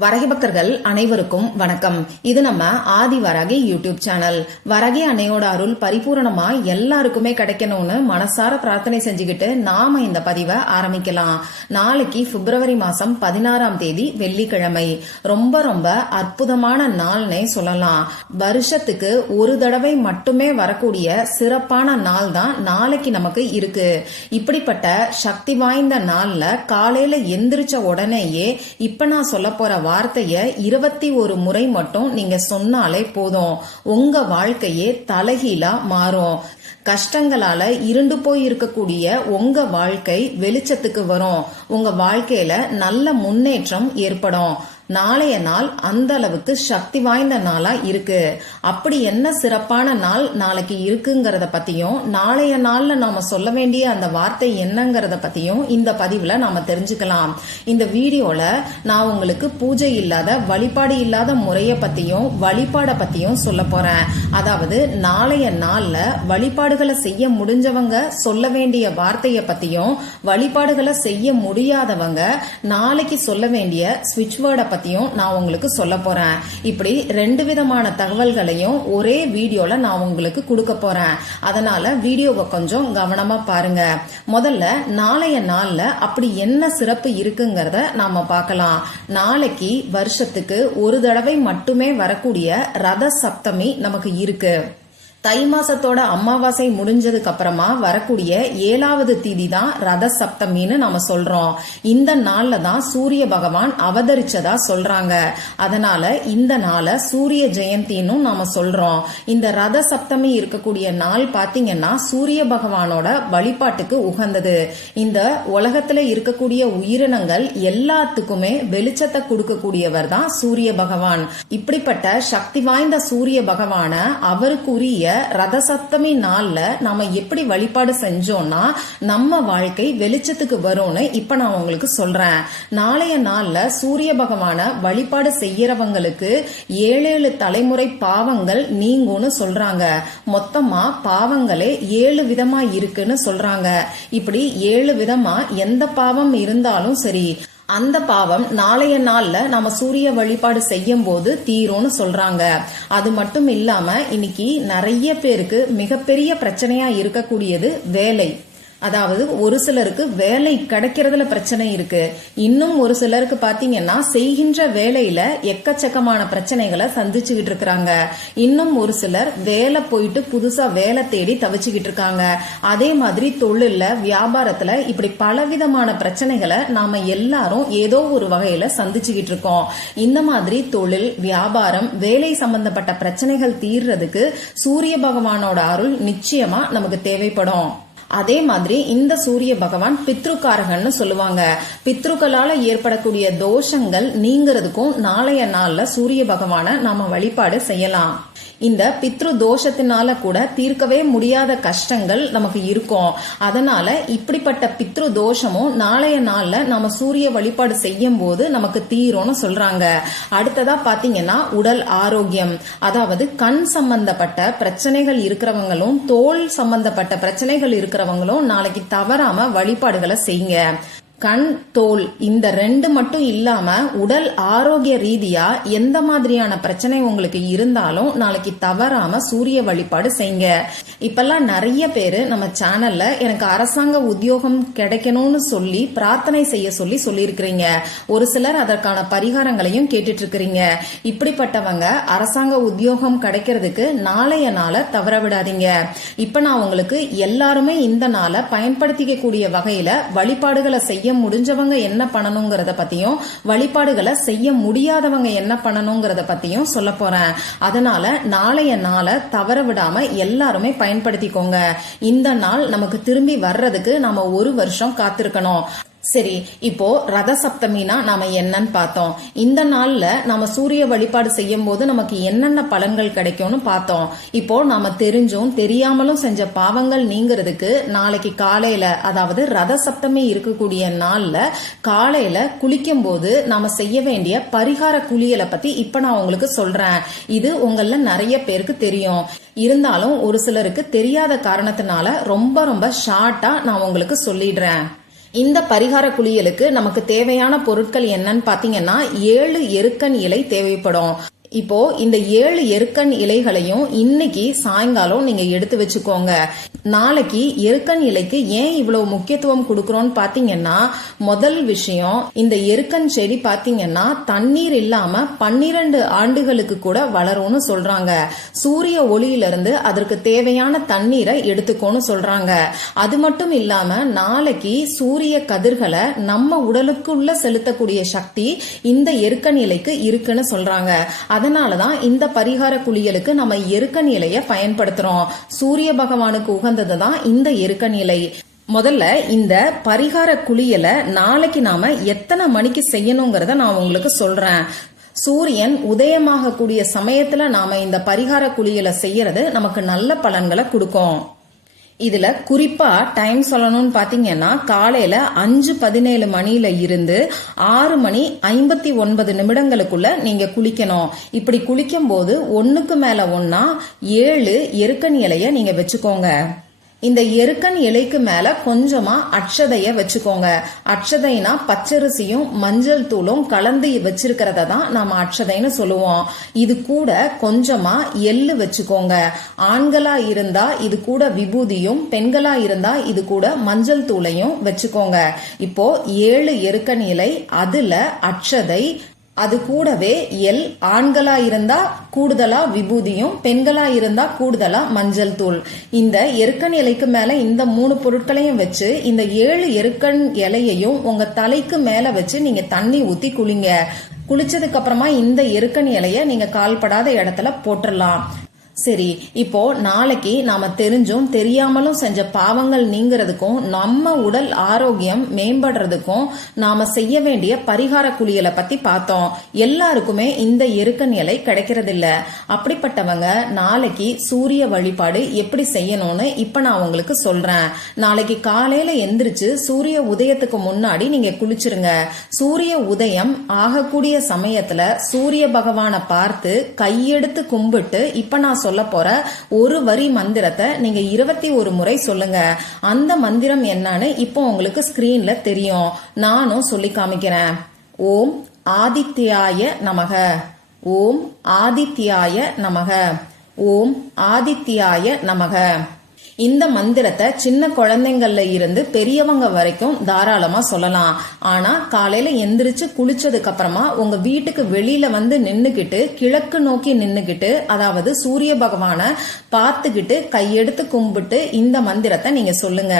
வரகி பக்தர்கள் அனைவருக்கும் வணக்கம். இது நம்ம ஆதி வரகி யூடியூப் சேனல். வரகி அன்னையோட அருள் பரிபூரணமா எல்லாருக்குமே கிடைக்கணும்னு மனசார பிரார்த்தனை செஞ்சுக்கிட்டு நாம இந்த பதிவை ஆரம்பிக்கலாம். நாளைக்கு பிப்ரவரி மாசம் பதினாறாம் தேதி வெள்ளிக்கிழமை. ரொம்ப ரொம்ப அற்புதமான நாள்னே சொல்லலாம். வருஷத்துக்கு ஒரு தடவை மட்டுமே வரக்கூடிய சிறப்பான நாள் தான் நாளைக்கு நமக்கு இருக்கு. இப்படிப்பட்ட சக்தி வாய்ந்த நாள்ல காலையில எந்திரிச்ச உடனேயே இப்ப நான் சொல்ல போற வார்த்தைய இருபத்தி ஒரு முறை மட்டும் நீங்க சொன்னாலே போதும். உங்க வாழ்க்கையே தலைகீழா மாறும். கஷ்டங்களால இருண்டு போய் இருக்கக்கூடிய உங்க வாழ்க்கை வெளிச்சத்துக்கு வரும். உங்க வாழ்க்கையில நல்ல முன்னேற்றம் ஏற்படும். நாளைய நாள் அந்த அளவுக்கு சக்தி வாய்ந்த நாளா இருக்கு. அப்படி என்ன சிறப்பான நாள் நாளைக்கு இருக்குங்கிறத பத்தியும் நாளைய நாள்ல நாம சொல்ல வேண்டிய அந்த வார்த்தை என்னங்கிறத பத்தியும் இந்த பதிவுல நாம தெரிஞ்சுக்கலாம். இந்த வீடியோல நான் உங்களுக்கு பூஜை இல்லாத வழிபாடு இல்லாத முறைய பத்தியும் வழிபாட பத்தியும் சொல்ல போறேன். அதாவது நாளைய நாள்ல வழிபாடுகளை செய்ய முடிஞ்சவங்க சொல்ல வேண்டிய வார்த்தைய பத்தியும் வழிபாடுகளை செய்ய முடியாதவங்க நாளைக்கு சொல்ல வேண்டிய ஸ்விட்ச் வேர்டை பத்தியும் நான் உங்களுக்கு சொல்ல போறேன். இப்படி ரெண்டு விதமான தகவல்களையும் ஒரே வீடியோல நான் உங்களுக்கு கொடுக்க போறேன். அதனால வீடியோவை கொஞ்சம் கவனமா பாருங்க. முதல்ல நாளைய நாள்ல அப்படி என்ன சிறப்பு இருக்குங்கிறத நாம பார்க்கலாம். நாளைக்கு வருஷத்துக்கு ஒரு தடவை மட்டுமே வரக்கூடிய ரத சப்தமி நமக்கு இருக்கு. தை மாசத்தோட அமாவாசை முடிஞ்சதுக்கு அப்புறமா வரக்கூடிய ஏழாவது தீதி தான் ரத சப்தமின்னு நாம சொல்றோம். இந்த நாள்ல தான் சூரிய பகவான் அவதரிச்சதா சொல்றாங்க. அதனால இந்த நாளை சூரிய ஜெயந்தின்னு நாம சொல்றோம். இந்த ரத சப்தமி இருக்கக்கூடிய நாள் பாத்தீங்கன்னா சூரிய பகவானோட வழிபாட்டுக்கு உகந்தது. இந்த உலகத்துல இருக்கக்கூடிய உயிரினங்கள் எல்லாத்துக்குமே வெளிச்சத்தை கொடுக்கக்கூடியவர் தான் சூரிய பகவான். இப்படிப்பட்ட சக்தி வாய்ந்த சூரிய பகவான அவருக்குரிய ரத சப்தமி நாள்ல நாம எப்படி வழிபாடு செஞ்சோம்னா நம்ம வாழ்க்கை வெளிச்சத்துக்கு வரும்னு இப்ப நான் உங்களுக்கு சொல்றேன். நாளைய நாள்ல சூரிய பகவான வழிபாடு செய்யறவங்களுக்கு ஏழு ஏழு தலைமுறை பாவங்கள் நீங்கும்னு சொல்றாங்க. மொத்தமா பாவங்களே ஏழு விதமா இருக்குன்னு சொல்றாங்க. இப்படி ஏழு விதமா எந்த பாவம் இருந்தாலும் சரி அந்த பாவம் நாளைய நாள்ல நம்ம சூரிய வழிபாடு செய்யும் போது தீரும்னு சொல்றாங்க. அது மட்டும் இல்லாம இன்னைக்கு நிறைய பேருக்கு மிகப்பெரிய பிரச்சனையா இருக்கக்கூடியது வேலை. அதாவது ஒரு சிலருக்கு வேலை கிடைக்கிறதுல பிரச்சனை இருக்கு. இன்னும் ஒரு சிலருக்கு பாத்தீங்கன்னா செய்கின்ற வேலையில எக்கச்சக்கமான பிரச்சனைகளை சந்திச்சுக்கிட்டு இருக்கிறாங்க. இன்னும் ஒரு சிலர் வேலை போயிட்டு புதுசா வேலை தேடி தவிச்சுக்கிட்டு இருக்காங்க. அதே மாதிரி தொழில்ல வியாபாரத்துல இப்படி பலவிதமான பிரச்சனைகளை நாம எல்லாரும் ஏதோ ஒரு வகையில சந்திச்சுக்கிட்டு இருக்கோம். இந்த மாதிரி தொழில் வியாபாரம் வேலை சம்பந்தப்பட்ட பிரச்சனைகள் தீர்றதுக்கு சூரிய பகவானோட அருள் நிச்சயமா நமக்கு தேவைப்படும். அதே மாதிரி இந்த சூரிய பகவான் பித்ருக்காரகன்னு சொல்லுவாங்க. பித்ருக்களால ஏற்படக்கூடிய தோஷங்கள் நீங்கிறதுக்கும் நாளைய நாள்ல சூரிய பகவான நாம வழிபாடு செய்யலாம். இந்த பித்ரு தோஷத்தினால கூட தீர்க்கவே முடியாத கஷ்டங்கள் நமக்கு இருக்கும். அதனால இப்படிப்பட்ட பித்ரு தோஷமும் நாளைய நாள்ல நாம சூரிய வழிபாடு செய்யும் போது நமக்கு தீரும்னு சொல்றாங்க. அடுத்ததா பாத்தீங்கன்னா உடல் ஆரோக்கியம். அதாவது கண் சம்பந்தப்பட்ட பிரச்சனைகள் இருக்கிறவங்களும் தோல் சம்பந்தப்பட்ட பிரச்சனைகள் இருக்கிறவங்களும் நாளைக்கு தவறாம வழிபாடுகளை செய்யுங்க. கண் தோல் இந்த ரெண்டு மட்டும் இல்லாம உடல் ஆரோக்கிய ரீதியா எந்த மாதிரியான பிரச்சனை உங்களுக்கு இருந்தாலும் நாளைக்கு தவறாம சூரிய வழிபாடு செய்யுங்க. இப்பெல்லாம் நிறைய பேரு நம்ம சேனல்ல எனக்கு அரசாங்க உத்தியோகம் கிடைக்கணும்னு சொல்லி பிரார்த்தனை செய்ய சொல்லி சொல்லியிருக்கிறீங்க. ஒரு சிலர் அதற்கான பரிகாரங்களையும் கேட்டுட்டு இருக்கிறீங்க இப்படிப்பட்டவங்க அரசாங்க உத்தியோகம் கிடைக்கிறதுக்கு நாளைய நாளை தவற விடாதீங்க. இப்ப நான் உங்களுக்கு எல்லாருமே இந்த நாளை பயன்படுத்திக்க கூடிய வகையில வழிபாடுகளை செய்ய முடிஞ்சவங்க என்ன பண்ணணுங்கிறத பத்தியும் வழிபாடுகளை செய்ய முடியாதவங்க என்ன பண்ணணுங்கிறத பத்தியும் சொல்ல போறேன். அதனால நாளைய நாளை தவற விடாம எல்லாருமே பயன்படுத்திக்கோங்க. இந்த நாள் நமக்கு திரும்பி வர்றதுக்கு நாம ஒரு வருஷம் காத்திருக்கணும். சரி இப்போ ரத சப்தமினா நாம என்னன்னு பார்த்தோம். இந்த நாள்ல நாம சூரிய வழிபாடு செய்யும் போது நமக்கு என்னென்ன பலன்கள் கிடைக்கும்னு பார்த்தோம். இப்போ நாம தெரிஞ்சும் தெரியாமலும் செஞ்ச பாவங்கள் நீங்கிறதுக்கு நாளைக்கு காலையில அதாவது ரத சப்தமி இருக்கக்கூடிய நாள்ல காலையில குளிக்கும் போது நாம செய்ய வேண்டிய பரிகார குளியலை பத்தி இப்ப நான் உங்களுக்கு சொல்றேன். இது உங்கள நிறைய பேருக்கு தெரியும். இருந்தாலும் ஒரு சிலருக்கு தெரியாத காரணத்தினால ரொம்ப ரொம்ப ஷார்ட்டா நான் உங்களுக்கு சொல்லிடுறேன். இந்த பரிகார குளியலுக்கு நமக்கு தேவையான பொருட்கள் என்னன்னு பாத்தீங்கன்னா ஏழு எருக்கன் இலை தேவைப்படும். இப்போ இந்த ஏழு எருக்கன் இலைகளையும் இன்னைக்கு சாயங்காலம் நீங்க எடுத்து வச்சுக்கோங்க. நாளைக்கு எருக்கன் இலைக்கு ஏன் இவ்வளவு முக்கியத்துவம் கொடுக்கறோம்னு பாத்தீங்கன்னா முதல் விஷயம் இந்த எருக்கன் செடி பாத்தீங்கன்னா தண்ணீர் இல்லாம பன்னிரண்டு ஆண்டுகளுக்கு கூட வளரும்னு சொல்றாங்க. சூரிய ஒளியிலிருந்து அதற்கு தேவையான தண்ணீரை எடுத்துக்கோன்னு சொல்றாங்க. அது மட்டும் இல்லாம நாளைக்கு சூரிய கதிர்களை நம்ம உடலுக்குள்ள செலுத்தக்கூடிய சக்தி இந்த எருக்கன் இலைக்கு இருக்குன்னு சொல்றாங்க. அதனால தான் இந்த பரிகார குளியலுக்கு நம்ம எருக்கன் இலையை பயன்படுத்துறோம். சூரிய பகவானுக்கு உகந்தது தான் இந்த எருக்கன் இலை முதல்ல இந்த பரிகார குளியலை நாளைக்கு நாம எத்தனை மணிக்கு செய்யணுங்கிறத நான் உங்களுக்கு சொல்றேன். சூரியன் உதயமாகக்கூடிய சமயத்துல நாம இந்த பரிகார குளியலை செய்யறது நமக்கு நல்ல பலன்களை கொடுக்கும். இதுல குறிப்பா டைம் சொல்லணும்னு பாத்தீங்கன்னா காலையில அஞ்சு பதினேழு மணியில இருந்து ஆறு மணி ஐம்பத்தி ஒன்பது நிமிடங்களுக்குள்ள நீங்க குளிக்கணும். இப்படி குளிக்கும் போது ஒன்னுக்கு மேல ஒன்னா ஏழு எருக்கன் இலைய நீங்க வச்சுக்கோங்க. இந்த எருக்கன் இலைக்கு மேல கொஞ்சமா அட்சதைய வச்சுக்கோங்க. அட்சதைனா பச்சரிசியும் மஞ்சள் தூளும் கலந்து வச்சிருக்கிறத தான் நாம அட்சதைன்னு சொல்லுவோம். இது கூட கொஞ்சமா எள்ளு வச்சுக்கோங்க. ஆண்களா இருந்தா இது கூட விபூதியும் பெண்களா இருந்தா இது கூட மஞ்சள் தூளையும் வச்சுக்கோங்க. இப்போ ஏழு எருக்கன் இலை அதுல அட்சதை அது கூடவே எல் ஆண்களா இருந்தா கூடுதலா விபூதியும் பெண்களா இருந்தா கூடுதலா மஞ்சள் தூள். இந்த எருக்கன் இலைக்கு மேல இந்த மூணு பொருட்களையும் வச்சு இந்த ஏழு எருக்கன் இலையையும் உங்க தலைக்கு மேல வச்சு நீங்க தண்ணி ஊத்தி குளிங்க. குளிச்சதுக்கு அப்புறமா இந்த எருக்கன் இலைய நீங்க கால்படாத இடத்துல போட்டுடலாம் சரி இப்போ நாளைக்கு நாம தெரிஞ்சும் தெரியாமலும் செஞ்ச பாவங்கள் நீங்கிறதுக்கும் நம்ம உடல் ஆரோக்கியம் மேம்படுறதுக்கும் நாம செய்ய வேண்டிய பரிகார குளியலை பத்தி பார்த்தோம். எல்லாருக்குமே இந்த இருக்க நிலை கிடைக்கிறதில்ல. அப்படிப்பட்டவங்க நாளைக்கு சூரிய வழிபாடு எப்படி செய்யணும்னு இப்ப நான் உங்களுக்கு சொல்றேன். நாளைக்கு காலையில எந்திரிச்சு சூரிய உதயத்துக்கு முன்னாடி நீங்க குளிச்சிருங்க. சூரிய உதயம் ஆகக்கூடிய சமயத்துல சூரிய பகவானை பார்த்து கையெடுத்து கும்பிட்டு இப்ப நான் சொல்ல போற ஒரு வரி மந்திரத்தை நீங்க இருபத்தி ஒரு முறை சொல்லுங்க. அந்த மந்திரம் என்னன்னு இப்போ உங்களுக்கு ஸ்கிரீன்ல தெரியும். நானும் சொல்லி காமிக்கிறேன். ஓம் ஆதித்யாய நமக. ஓம் ஆதித்யாய நமக. ஓம் ஆதித்யாய நமக. இந்த மந்திரத்தை சின்ன குழந்தைங்கள்ல இருந்து பெரியவங்க வரைக்கும் தாராளமா சொல்லலாம். ஆனா காலையில எந்திரிச்சு குளிச்சதுக்கு அப்புறமா உங்க வீட்டுக்கு வெளியில வந்து நின்னுகிட்டு கிழக்கு நோக்கி நின்னுகிட்டு அதாவது சூரிய பகவான பார்த்துக்கிட்டு கையெடுத்து கும்பிட்டு இந்த மந்திரத்தை நீங்க சொல்லுங்க.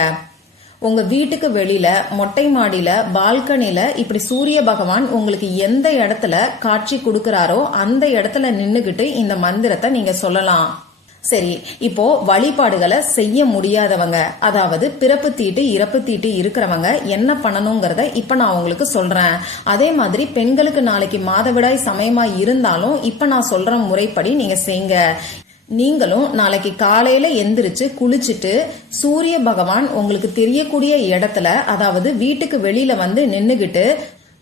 உங்க வீட்டுக்கு வெளியில மொட்டை மாடியில பால்கனில இப்படி சூரிய பகவான் உங்களுக்கு எந்த இடத்துல காட்சி கொடுக்கிறாரோ அந்த இடத்துல நின்னுகிட்டு இந்த மந்திரத்தை நீங்க சொல்லலாம். சரி இப்போ வழிபாடுகளை செய்ய முடியாதவங்க அதாவது பிறப்பு தீட்டு இறப்பு தீட்டு இருக்கிறவங்க என்ன பண்ணணுங்கிறத இப்ப நான் உங்களுக்கு சொல்றேன். அதே மாதிரி பெண்களுக்கு நாளைக்கு மாதவிடாய் சமயமா இருந்தாலும் இப்ப நான் சொல்ற முறைப்படி நீங்க செய்யுங்க நீங்களும் நாளைக்கு காலையில எந்திரிச்சு குளிச்சுட்டு சூரிய பகவான் உங்களுக்கு தெரியக்கூடிய இடத்துல அதாவது வீட்டுக்கு வெளியில வந்து நின்னுகிட்டு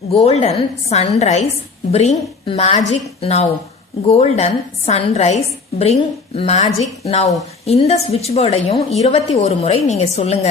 golden sunrise bring magic now golden sunrise bring magic now இந்த ஸ்விட்ச் போர்டையும் இருபத்தி ஒரு முறை நீங்க சொல்லுங்க.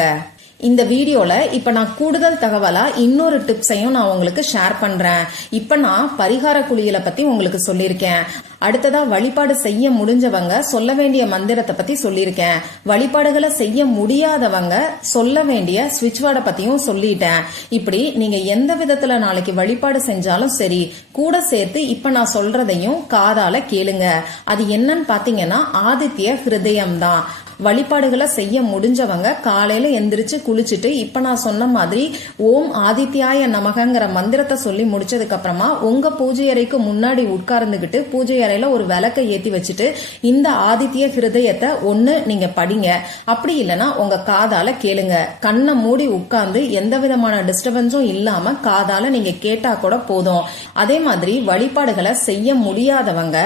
இந்த வீடியோல இப்ப நான் கூடுதல் தகவலா இன்னொரு டிப்ஸையும் நான் உங்களுக்கு ஷேர் பண்றேன். இப்ப நான் பரிகார குளியலை பத்தி உங்களுக்கு சொல்லியிருக்கேன். அடுத்ததா வழிபாடு செய்ய முடிஞ்சவங்க சொல்ல வேண்டிய மந்திரத்தை பத்தி சொல்லியிருக்கேன். வழிபாடுகளை செய்ய முடியாதவங்க சொல்ல வேண்டிய சுவிட்ச் வேர்டை பத்தியும் சொல்லிட்டேன். இப்படி நீங்க எந்த விதத்துல நாளைக்கு வழிபாடு செஞ்சாலும் சரி கூட சேர்த்து இப்ப நான் சொல்றதையும் காதால கேளுங்க. அது என்னன்னு பாத்தீங்கன்னா ஆதித்ய ஹிருதயம் தான் வழிபாடுகளை செய்ய முடிஞ்சவங்க காலையில எந்திரிச்சு குளிச்சுட்டு இப்ப நான் சொன்ன மாதிரி ஓம் ஆதித்யாய நமகங்கிற மந்திரத்தை சொல்லி முடிச்சதுக்கு அப்புறமா உங்க பூஜை அறைக்கு முன்னாடி உட்கார்ந்துகிட்டு பூஜை அறையில ஒரு விளக்கை ஏத்தி வச்சுட்டு இந்த ஆதித்ய ஹிருதயத்தை ஒண்ணு நீங்க படிங்க. அப்படி இல்லைன்னா உங்க காதால கேளுங்க. கண்ணை மூடி உட்கார்ந்து எந்த விதமான டிஸ்டர்பன்ஸும் இல்லாம காதால நீங்க கேட்டா கூட போதும். அதே மாதிரி வழிபாடுகளை செய்ய முடியாதவங்க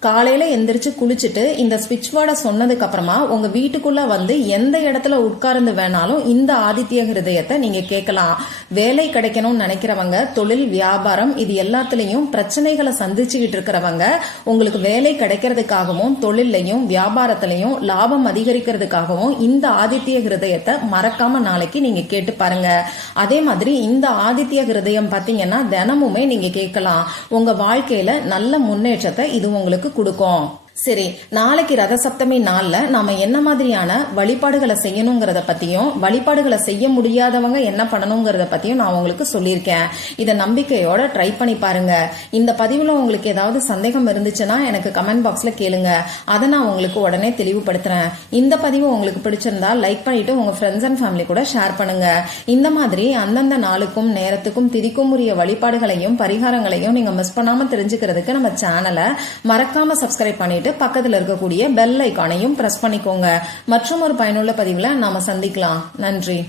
காலையில எந்திரிச்சு குளிச்சுட்டு இந்த ஸ்விட்ச் வேர்டை சொன்னதுக்கு அப்புறமா உங்க வீட்டுக்குள்ள வந்து எந்த இடத்துல உட்கார்ந்து வேணாலும் இந்த ஆதித்ய ஹிருதயத்தை நீங்க கேட்கலாம். வேலை கிடைக்கணும்னு நினைக்கிறவங்க தொழில் வியாபாரம் இது எல்லாத்துலயும் பிரச்சனைகளை சந்திச்சுக்கிட்டு இருக்கிறவங்க உங்களுக்கு வேலை கிடைக்கிறதுக்காகவும் தொழிலையும் வியாபாரத்திலையும் லாபம் அதிகரிக்கிறதுக்காகவும் இந்த ஆதித்ய ஹிருதயத்தை மறக்காம நாளைக்கு நீங்க கேட்டு பாருங்க. அதே மாதிரி இந்த ஆதித்ய ஹிருதயம் பாத்தீங்கன்னா தினமுமே நீங்க கேட்கலாம். உங்க வாழ்க்கையில நல்ல முன்னேற்றத்தை இது உங்களுக்கு கொடுக்கும். சரி நாளைக்கு ரத சப்தமி நாள்ல நாம என்ன மாதிரியான வழிபாடுகளை செய்யணுங்கிறத பத்தியும் வழிபாடுகளை செய்ய முடியாதவங்க என்ன பண்ணணுங்கிறத பத்தியும் நான் உங்களுக்கு சொல்லியிருக்கேன். இதை நம்பிக்கையோட ட்ரை பண்ணி பாருங்க. இந்த பதிவுல உங்களுக்கு ஏதாவது சந்தேகம் இருந்துச்சுன்னா எனக்கு கமெண்ட் பாக்ஸ்ல கேளுங்க. அதை நான் உங்களுக்கு உடனே தெளிவுபடுத்துறேன். இந்த பதிவு உங்களுக்கு பிடிச்சிருந்தா லைக் பண்ணிட்டு உங்க ஃப்ரெண்ட்ஸ் அண்ட் ஃபேமிலி கூட ஷேர் பண்ணுங்க. இந்த மாதிரி அந்தந்த நாளுக்கும் நேரத்துக்கும் திதிக்கும் உரிய வழிபாடுகளையும் பரிகாரங்களையும் நீங்க மிஸ் பண்ணாம தெரிஞ்சுக்கிறதுக்கு நம்ம சேனலை மறக்காம சப்ஸ்கிரைப் பண்ணிட்டு பக்கத்துல இருக்கக்கூடிய பெல் ஐக்கானையும் பிரஸ் பண்ணிக்கோங்க. மற்றும் ஒரு பயனுள்ள பதிவுல நாம சந்திக்கலாம். நன்றி.